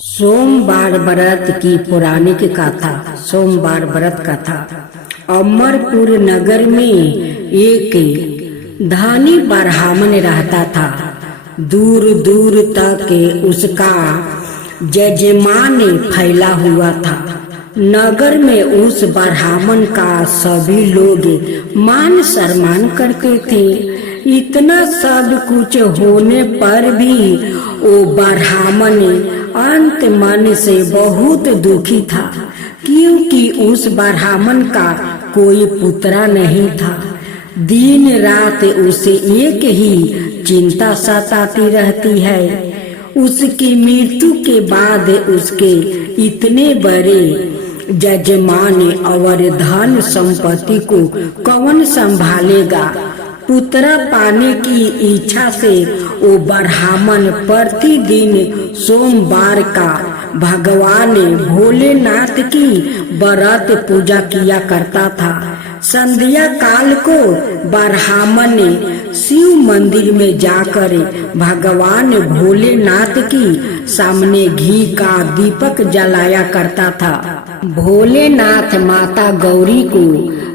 सोमवार व्रत की पौराणिक कथा। सोमवार व्रत कथा। अमरपुर नगर में एक धनी ब्राह्मण रहता था। दूर दूर तक उसका जजमान फैला हुआ था। नगर में उस ब्राह्मण का सभी लोग मान सम्मान करते थे। इतना सब कुछ होने पर भी वो ब्राह्मण अंत मन से बहुत दुखी था, क्योंकि उस ब्राह्मण का कोई पुत्र नहीं था। दिन रात उसे एक ही चिंता सताती रहती है, उसकी मृत्यु के बाद उसके इतने बड़े जजमान और धन संपत्ति को कौन संभालेगा। पुत्र पाने की इच्छा से वो ब्राह्मण प्रतिदिन सोमवार का भगवान भोलेनाथ की व्रत पूजा किया करता था। संध्या काल को ब्राह्मण शिव मंदिर में जाकर भगवान भोलेनाथ की सामने घी का दीपक जलाया करता था। भोलेनाथ माता गौरी को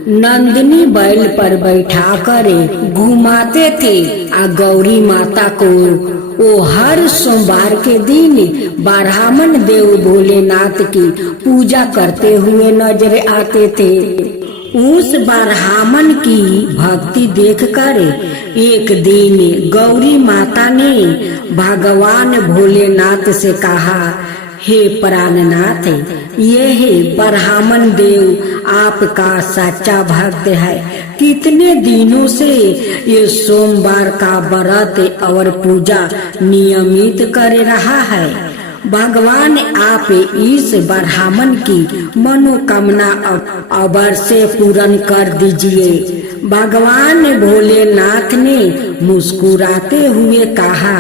नंदिनी बैल पर बैठाकर घुमाते थे। गौरी माता को वो हर सोमवार के दिन ब्राह्मण देव भोलेनाथ की पूजा करते हुए नजर आते थे। उस ब्राह्मण की भक्ति देखकर एक दिन गौरी माता ने भगवान भोलेनाथ से कहा, हे प्राणनाथ, ये ब्राह्मण देव आपका सच्चा भक्त है। कितने दिनों से ये सोमवार का व्रत और पूजा नियमित कर रहा है। भगवान आप इस ब्राह्मण की मनोकामना अवश्य पूर्ण कर दीजिए। भगवान भोलेनाथ ने मुस्कुराते हुए कहा,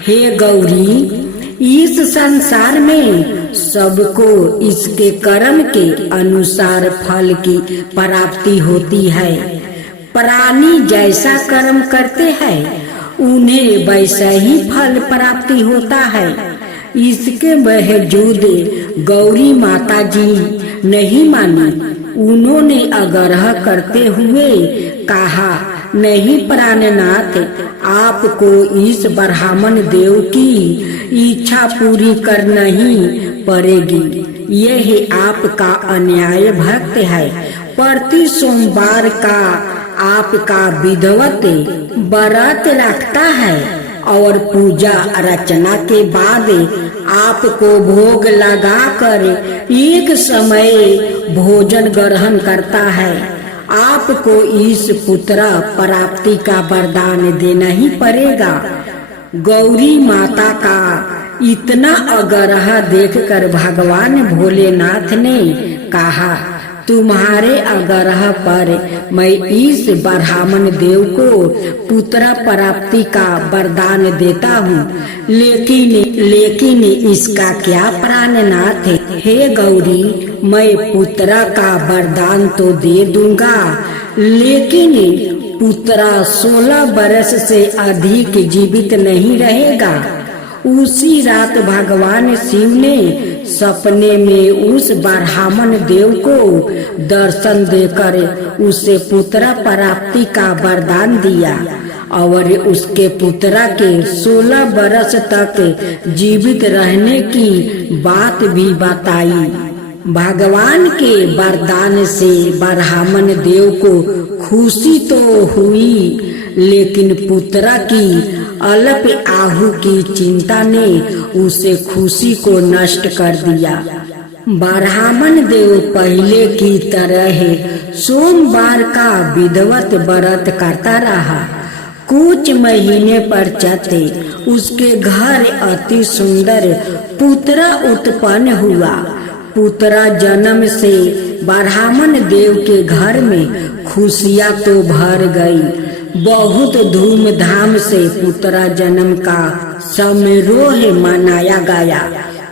हे गौरी, इस संसार में सबको इसके कर्म के अनुसार फल की प्राप्ति होती है। प्राणी जैसा कर्म करते हैं उन्हें वैसा ही फल प्राप्ति होता है। इसके बावजूद गौरी माता जी नहीं मानी। उन्होंने आग्रह करते हुए कहा, नहीं प्राणनाथ, आपको इस ब्राह्मण देव की इच्छा पूरी करना ही पड़ेगी। यह आपका अन्याय भक्त है। प्रति सोमवार का आपका विधिवत व्रत रखता है और पूजा अर्चना के बाद आपको भोग लगाकर एक समय भोजन ग्रहण करता है। आपको इस पुत्र प्राप्ति का वरदान देना ही पड़ेगा। गौरी माता का इतना आग्रह देखकर भगवान भोलेनाथ ने कहा, तुम्हारे आग्रह पर मैं इस ब्राह्मण देव को पुत्र प्राप्ति का वरदान देता हूँ, लेकिन इसका क्या प्राणनाथ? हे गौरी, मैं पुत्र का वरदान तो दे दूंगा, लेकिन पुत्र 16 वर्ष से अधिक जीवित नहीं रहेगा। उसी रात भगवान शिव ने सपने में उस ब्राह्मण देव को दर्शन देकर उसे पुत्र प्राप्ति का वरदान दिया और उसके पुत्र के 16 वर्ष तक जीवित रहने की बात भी बताई। भगवान के वरदान से ब्राह्मण देव को खुशी तो हुई, लेकिन पुत्र की अल्प आहु की चिंता ने उसे खुशी को नष्ट कर दिया। ब्राह्मण देव पहले की तरह सोमवार का विधिवत व्रत करता रहा। कुछ महीने पश्चात उसके घर अति सुंदर पुत्र उत्पन्न हुआ। पुत्र जन्म से ब्राह्मण देव के घर में खुशियां तो भर गई। बहुत धूमधाम से पुत्र जन्म का समारोह मनाया गया।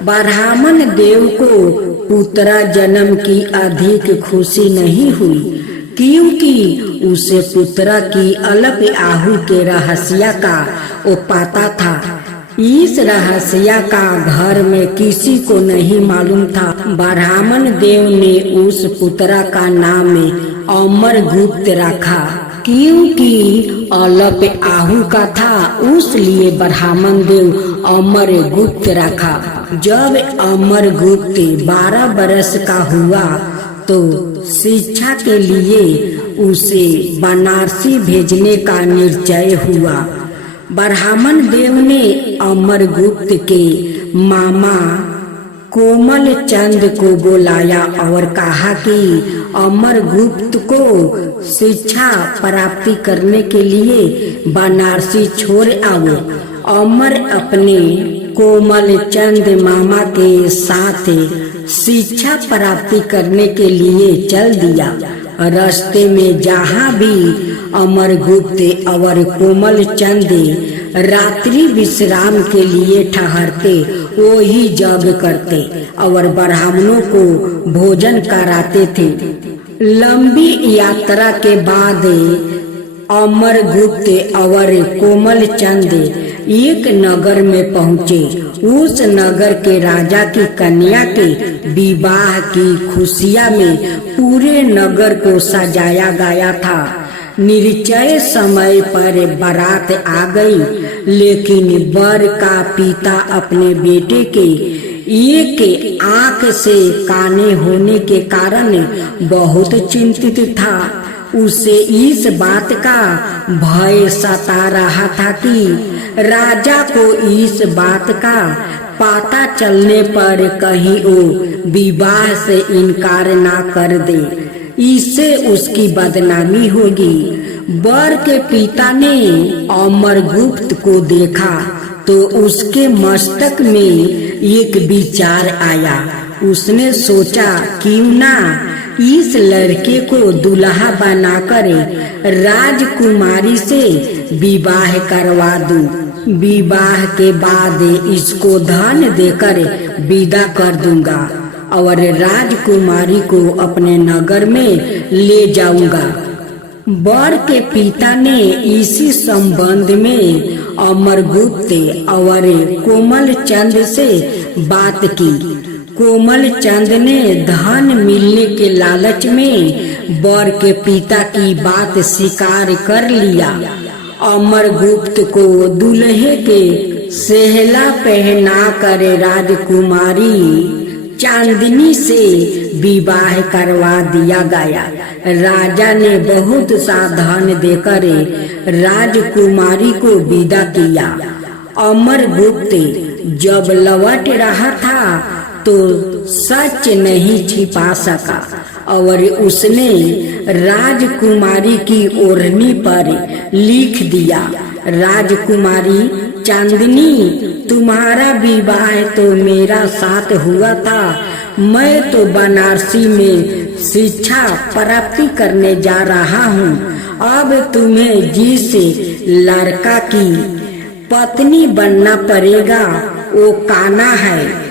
ब्राह्मण देव को पुत्र जन्म की अधिक खुशी नहीं हुई, क्योंकि उसे पुत्र की अल्प आहु के रहस्य का वो पता था। इस रहस्य का घर में किसी को नहीं मालूम था। ब्राह्मण देव ने उस पुत्रा का नाम अमरगुप्त रखा, क्योंकि अलप आहू का था, उसलिए ब्राह्मण देव अमरगुप्त रखा। जब अमरगुप्त 12 बरस का हुआ तो शिक्षा के लिए उसे बनारसी भेजने का निश्चय हुआ। ब्राह्मण देव ने अमरगुप्त के मामा कोमल चंद को बुलाया और कहा कि अमरगुप्त को शिक्षा प्राप्ति करने के लिए बनारसी छोड़ आओ। अमर अपने कोमल चंद मामा के साथ शिक्षा प्राप्ति करने के लिए चल दिया। रास्ते में जहाँ भी अमरगुप्त और कोमल चंद रात्रि विश्राम के लिए ठहरते, वो ही जग करते और ब्राह्मणों को भोजन कराते थे। लंबी यात्रा के बाद अमरगुप्त और कोमल चंद एक नगर में पहुँचे। उस नगर के राजा की कन्या के विवाह की खुशियाँ में पूरे नगर को सजाया गया था। निश्चय समय पर बारात आ गई, लेकिन वर का पिता अपने बेटे के एक आंख से काने होने के कारण बहुत चिंतित था। उसे इस बात का भय सता रहा था कि राजा को इस बात का पता चलने पर कहीं वो विवाह से इनकार ना कर दे, इससे उसकी बदनामी होगी। वर के पिता ने अमरगुप्त को देखा तो उसके मस्तक में एक विचार आया। उसने सोचा, क्यों ना इस लड़के को दुल्हा बनाकर राजकुमारी से विवाह करवा दूं। विवाह के बाद इसको धन देकर विदा कर दूंगा और राजकुमारी को अपने नगर में ले जाऊंगा। वर के पिता ने इसी संबंध में अमरगुप्त और कोमल चंद से बात की। कोमल चंद ने धन मिलने के लालच में वर के पिता की बात स्वीकार कर लिया। अमरगुप्त को दूल्हे के सेहला पहना कर राजकुमारी चांदनी से विवाह करवा दिया गया। राजा ने बहुत सा धन देकर राजकुमारी को विदा किया। अमरगुप्त जब लौट रहा था तो सच नहीं छिपा सका और उसने राजकुमारी की ओढ़नी पर लिख दिया, राजकुमारी चांदनी, तुम्हारा विवाह तो मेरा साथ हुआ था। मैं तो बनारसी में शिक्षा प्राप्ति करने जा रहा हूँ। अब तुम्हें जिस लड़का की पत्नी बनना पड़ेगा वो काना है।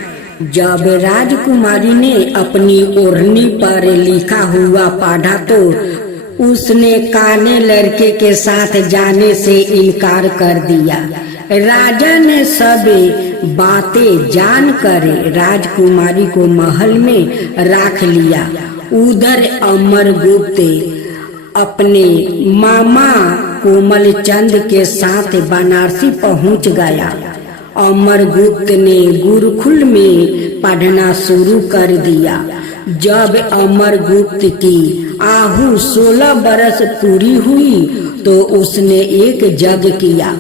जब राजकुमारी ने अपनी ओढ़नी पर लिखा हुआ पढ़ा तो उसने काने लड़के के साथ जाने से इनकार कर दिया। राजा ने सब बातें जानकर राजकुमारी को महल में रख लिया। उधर अमरगुप्त अपने मामा कोमल चंद के साथ बनारसी पहुंच गया। अमरगुप्त ने गुरुकुल में पढ़ना शुरू कर दिया। जब अमरगुप्त की आहू 16 बरस पूरी हुई तो उसने एक यज्ञ किया।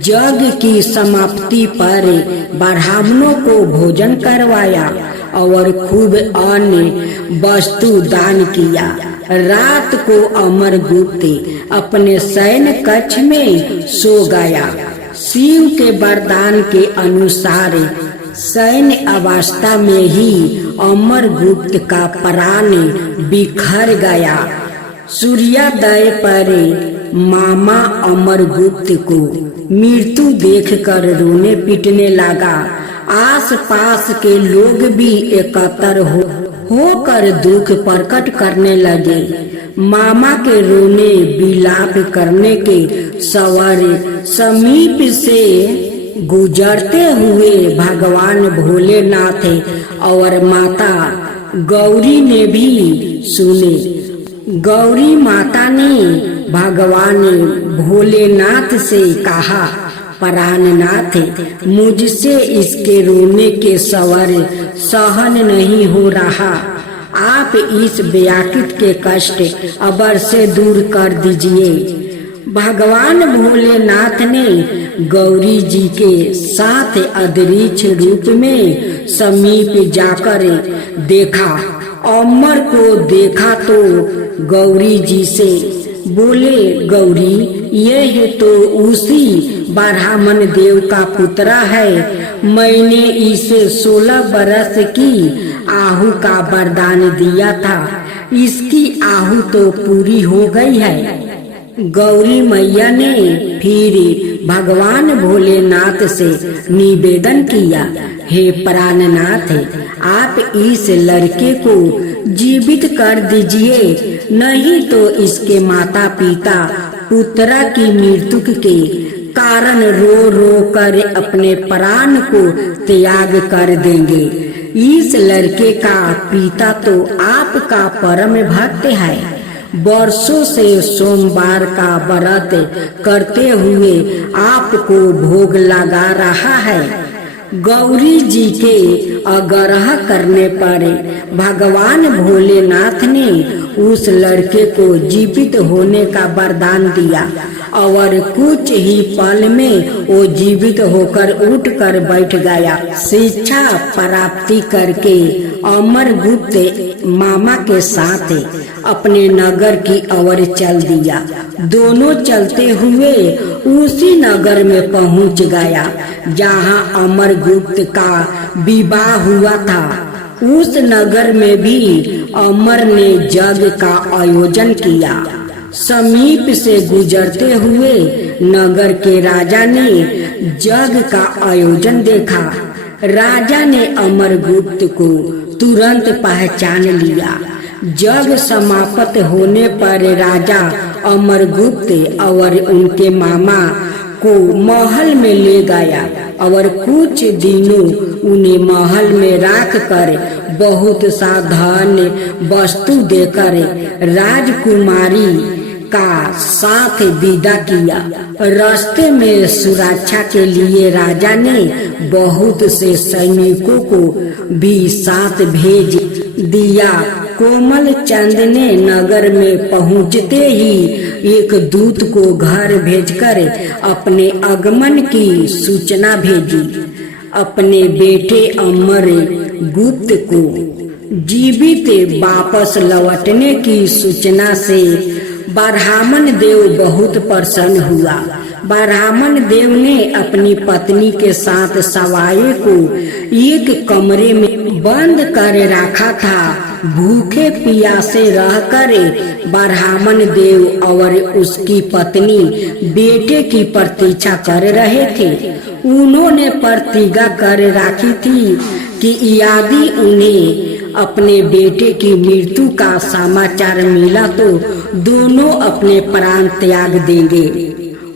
यज्ञ की समाप्ति पर ब्राह्मणों को भोजन करवाया और खूब अन्न वस्तु दान किया। रात को अमरगुप्त अपने शयन कक्ष में सो गया। शिव के वरदान के अनुसार शयन अवस्था में ही अमरगुप्त का प्राण बिखर गया। सूर्योदय पर मामा अमरगुप्त को मृत्यु देखकर रोने पीटने लगा। आसपास के लोग भी एकत्र होकर दुख प्रकट करने लगे। मामा के रोने विलाप करने के सवार समीप से गुजरते हुए भगवान भोलेनाथ और माता गौरी ने भी सुने। गौरी माता ने भगवान भोलेनाथ से कहा, प्राणनाथ, मुझसे इसके रोने के स्वर सहन नहीं हो रहा। आप इस व्याकुल के कष्ट अबर से दूर कर दीजिए। भगवान भोलेनाथ ने गौरी जी के साथ अदृश्य रूप में समीप जाकर देखा। अमर को देखा तो गौरी जी से बोले, गौरी, यह तो उसी ब्राह्मण देव का पुत्र है। मैंने इसे 16 बरस की आहु का वरदान दिया था। इसकी आहु तो पूरी हो गई है। गौरी मैया ने फिर भगवान भोलेनाथ से निवेदन किया, हे प्राणनाथ, आप इस लड़के को जीवित कर दीजिए, नहीं तो इसके माता पिता पुत्रा की मृत्यु के कारण रो रो कर अपने प्राण को त्याग कर देंगे। इस लड़के का पिता तो आपका परम भक्त है। वर्षों से सोमवार का व्रत करते हुए आपको भोग लगा रहा है। गौरी जी के आग्रह करने पर भगवान भोलेनाथ ने उस लड़के को जीवित होने का वरदान दिया और कुछ ही पल में वो जीवित होकर उठकर बैठ गया। शिक्षा प्राप्ति करके अमरगुप्त मामा के साथ अपने नगर की ओर चल दिया। दोनों चलते हुए उसी नगर में पहुंच गया जहां अमरगुप्त का विवाह हुआ था। उस नगर में भी अमर ने यज्ञ का आयोजन किया। समीप से गुजरते हुए नगर के राजा ने यज्ञ का आयोजन देखा। राजा ने अमरगुप्त को तुरंत पहचान लिया। यज्ञ समाप्त होने पर राजा अमरगुप्त और उनके मामा को महल में ले गया और कुछ दिनों उन्हें महल में रख कर बहुत सा धन वस्तु देकर राजकुमारी का साथ विदा किया। रास्ते में सुरक्षा के लिए राजा ने बहुत से सैनिकों को भी साथ भेज दिया। कोमल चंद ने नगर में पहुंचते ही एक दूत को घर भेजकर अपने आगमन की सूचना भेजी। अपने बेटे अमर गुप्त को जीवित वापस लौटने की सूचना से ब्राह्मण देव बहुत प्रसन्न हुआ। ब्राह्मण देव ने अपनी पत्नी के साथ सवाई को एक कमरे में बंद कर रखा था। भूखे प्यासे रहकर ब्राह्मण देव और उसकी पत्नी बेटे की प्रतीक्षा कर रहे थे। उन्होंने प्रतिज्ञा कर रखी थी कि यदि उन्हें अपने बेटे की मृत्यु का समाचार मिला तो दोनों अपने प्राण त्याग देंगे।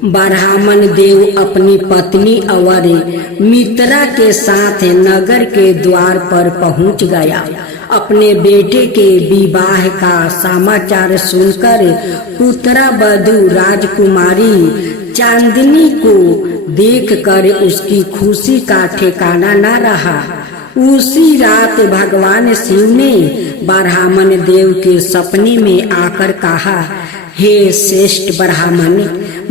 ब्राह्मण देव अपनी पत्नी और मित्रा के साथ नगर के द्वार पर पहुंच गया। अपने बेटे के विवाह का समाचार सुनकर पुत्रा वधू राजकुमारी चांदनी को देखकर उसकी खुशी का ठिकाना न रहा। उसी रात भगवान शिव ने ब्राह्मण देव के सपने में आकर कहा, हे श्रेष्ठ ब्राह्मण,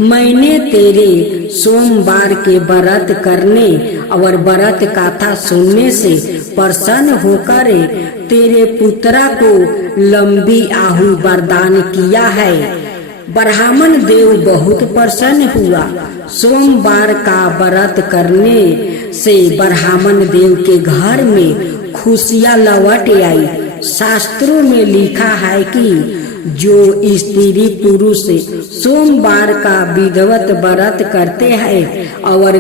मैंने तेरे सोमवार के व्रत करने और व्रत कथा सुनने से प्रसन्न होकर तेरे पुत्रा को लंबी आहु वरदान किया है। ब्राह्मण देव बहुत प्रसन्न हुआ। सोमवार का व्रत करने से ब्राह्मण देव के घर में खुशियां लौट आई। शास्त्रों में लिखा है कि जो स्त्री पुरुष सोमवार का विधिवत व्रत करते हैं और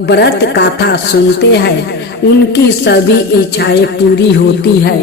व्रत कथा सुनते हैं, उनकी सभी इच्छाएं पूरी होती है।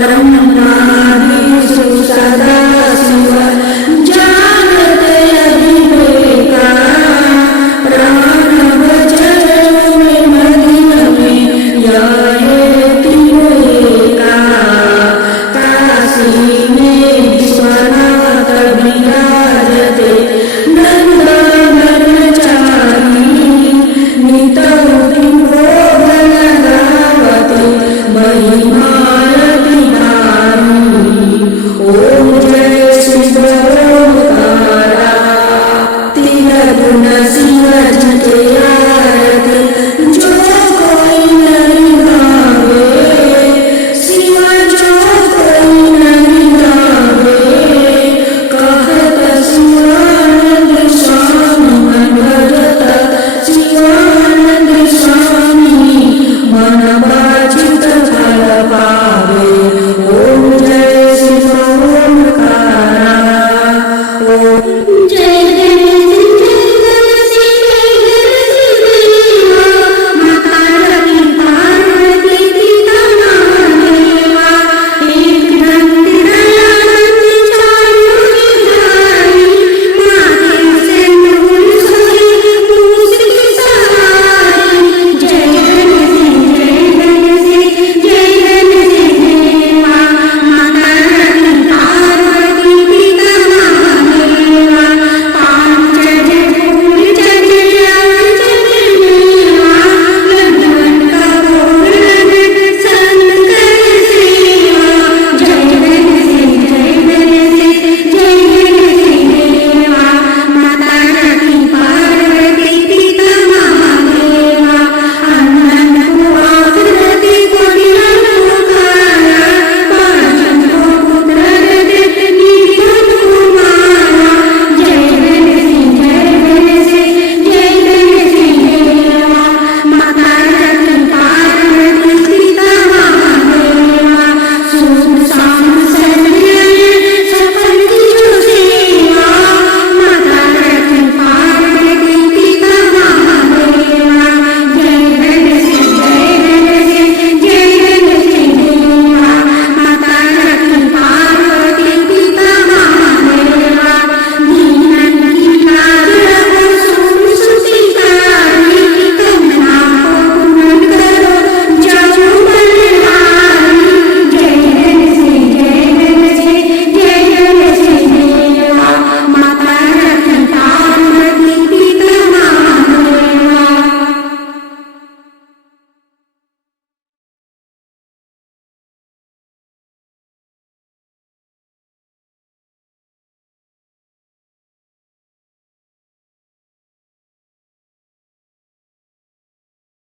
ब्रह्मादिषु सदाशिव